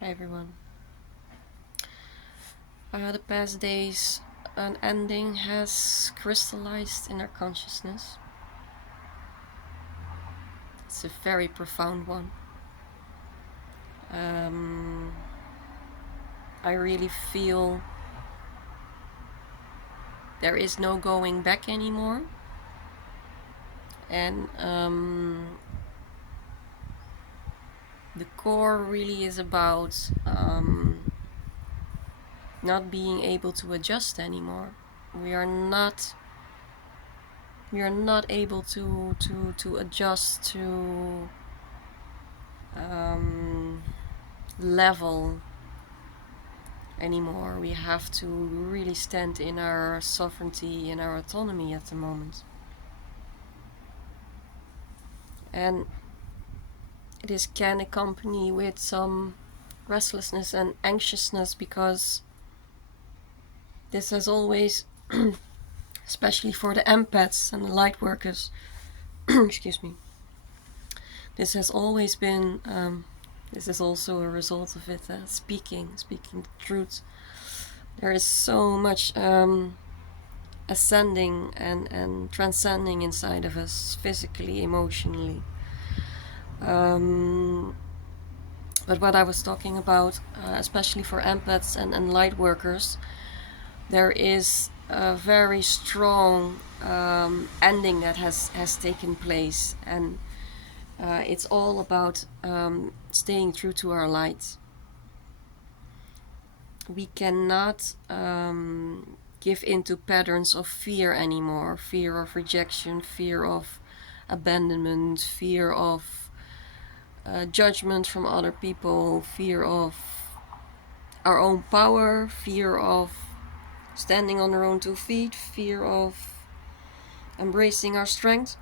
Hi everyone. The past days, an ending has crystallized in our consciousness. It's a very profound one. I really feel there is no going back anymore, and the core really is about not being able to adjust anymore. We are not able to adjust to level anymore. We have to really stand in our sovereignty and our autonomy at the moment. And this can accompany with some restlessness and anxiousness, because this has always, especially for the empaths and the light workers, excuse me, this has always been, this is also a result of it, speaking the truth. There is so much ascending and transcending inside of us, physically, emotionally. But what I was talking about, especially for empaths and light workers, there is a very strong ending that has taken place, and it's all about staying true to our light. We cannot give into patterns of fear anymore. Fear of rejection, fear of abandonment, fear of judgment from other people, fear of our own power, fear of standing on our own 2 feet, fear of embracing our strength.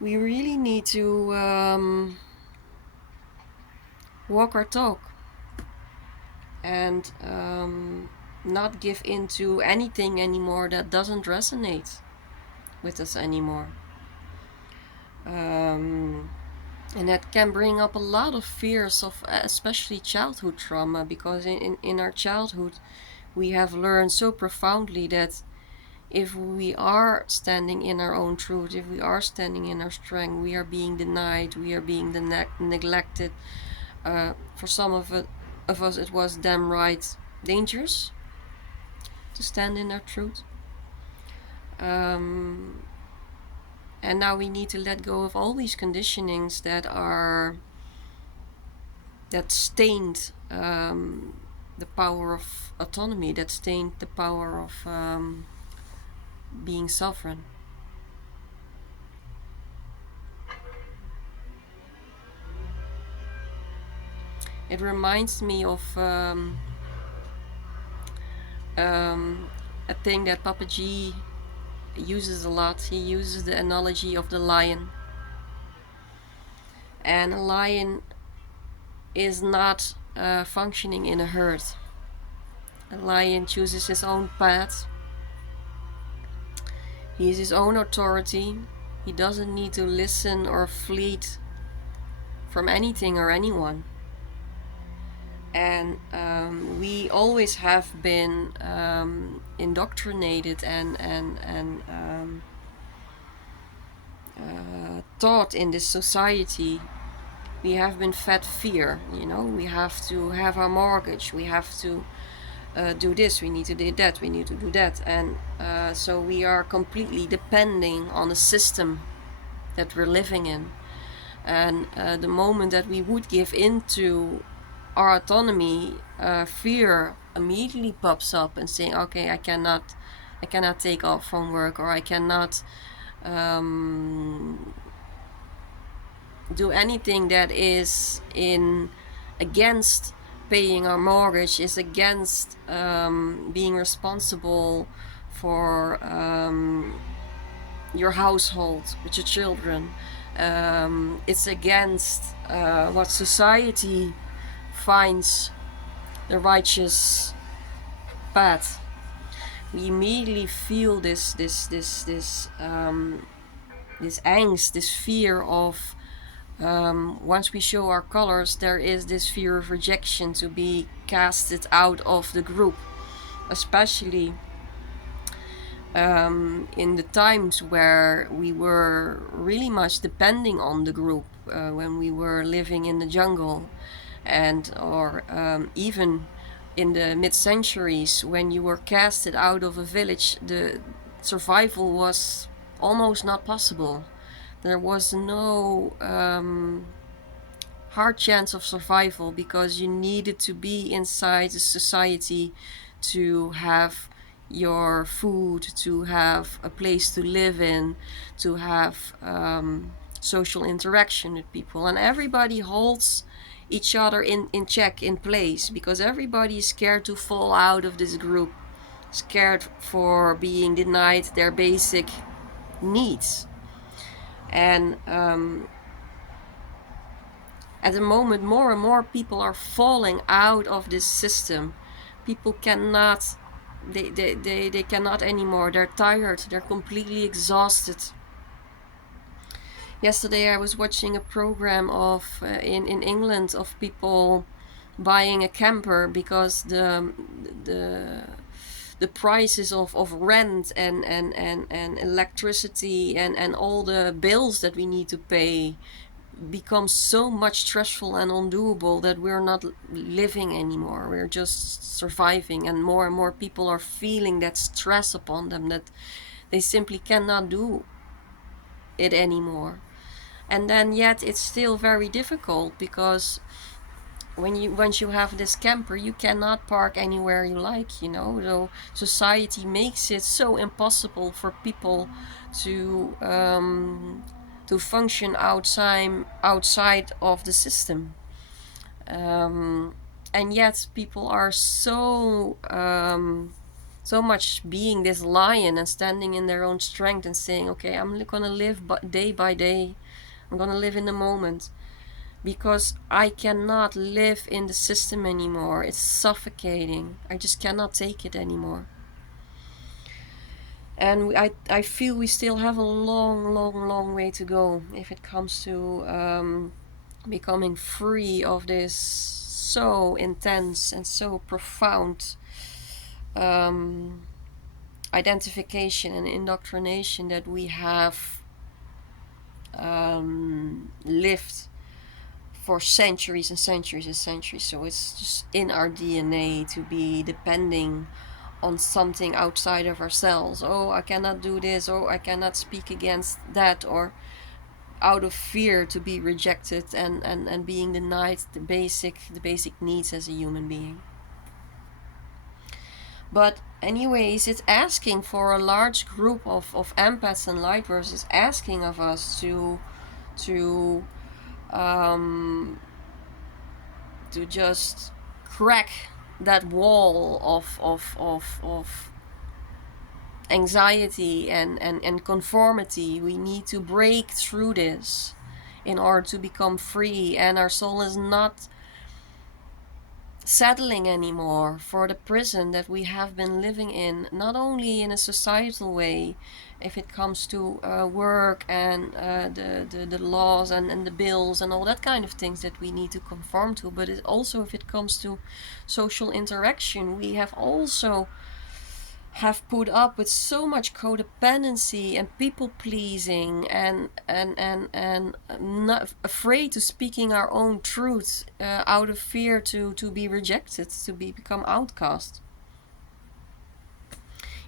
We really need to walk our talk and not give into anything anymore that doesn't resonate with us anymore. And that can bring up a lot of fears of especially childhood trauma, because in our childhood we have learned so profoundly that if we are standing in our own truth, if we are standing in our strength, we are being denied, we are being neglected. For some of us it was damn right dangerous to stand in our truth. And now we need to let go of all these conditionings that stained the power of autonomy, that stained the power of being sovereign. It reminds me of a thing that Papa G uses a lot. He uses the analogy of the lion. And a lion is not functioning in a herd. A lion chooses his own path. He is his own authority. He doesn't need to listen or flee from anything or anyone. And we always have been indoctrinated and taught in this society. We have been fed fear. We have to have our mortgage, we have to do this, we need to do that, we need to do that. And so we are completely depending on a system that we're living in. And the moment that we would give into our autonomy, fear immediately pops up and saying, okay, I cannot take off from work, or I cannot do anything that is against paying our mortgage, is against being responsible for your household with your children. It's against what society finds the righteous path. We immediately feel this angst, this fear of Once we show our colors, there is this fear of rejection, to be casted out of the group, especially in the times where we were really much depending on the group, when we were living in the jungle, and or even in the mid-centuries, when you were casted out of a village, the survival was almost not possible. There was no hard chance of survival, because you needed to be inside the society to have your food, to have a place to live in, to have social interaction with people. And everybody holds each other in check, in place, because everybody is scared to fall out of this group, scared for being denied their basic needs. And at the moment, more and more people are falling out of this system. People cannot, they cannot anymore. They're tired, they're completely exhausted. Yesterday I was watching a program of in England, of people buying a camper because the prices of rent and electricity and all the bills that we need to pay become so much stressful and undoable that we're not living anymore. We're just surviving, and more people are feeling that stress upon them, that they simply cannot do it anymore. And then yet it's still very difficult, because once you have this camper, you cannot park anywhere you like, you know. So society makes it so impossible for people to function outside of the system. And yet people are so much being this lion and standing in their own strength and saying, okay, I'm gonna live day by day. I'm gonna live in the moment, because I cannot live in the system anymore. It's suffocating. I just cannot take it anymore. And I feel we still have a long way to go if it comes to becoming free of this so intense and so profound identification and indoctrination that we have lived for centuries and centuries and centuries. So it's just in our DNA to be depending on something outside of ourselves. Oh, I cannot do this, or I cannot speak against that, or out of fear to be rejected and being denied the basic needs as a human being. But anyways, it's asking for a large group of empaths and lightworkers. It's asking of us to just crack that wall of anxiety and conformity. We need to break through this in order to become free, and our soul is not settling anymore for the prison that we have been living in, not only in a societal way, if it comes to work and the laws and the bills and all that kind of things that we need to conform to, but it also, if it comes to social interaction, we have also put up with so much codependency and people pleasing and not afraid to speaking our own truth out of fear to be rejected, to become outcast.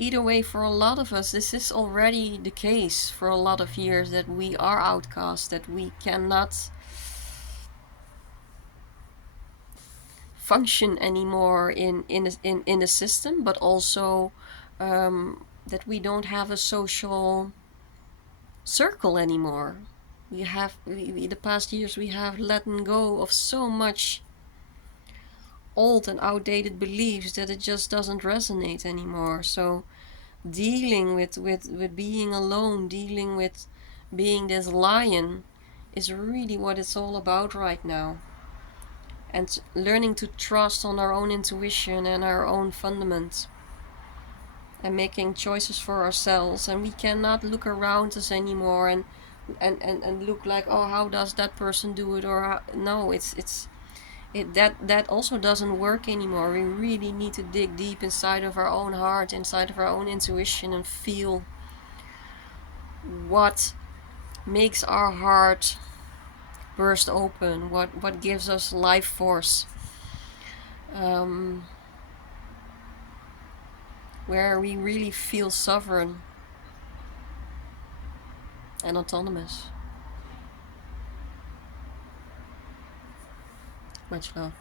Either way, for a lot of us, this is already the case for a lot of years, that we are outcast, that we cannot function anymore in the system, but also that we don't have a social circle anymore. The past years we have let go of so much old and outdated beliefs that it just doesn't resonate anymore. So dealing with being alone, dealing with being this lion, is really what it's all about right now. And learning to trust on our own intuition and our own fundamentals, and making choices for ourselves. And we cannot look around us anymore and and look like, oh, how does that person do it, or how, no, that also doesn't work anymore. We really need to dig deep inside of our own heart, inside of our own intuition, and feel what makes our heart burst open, what gives us life force, um, where we really feel sovereign and autonomous. Much love.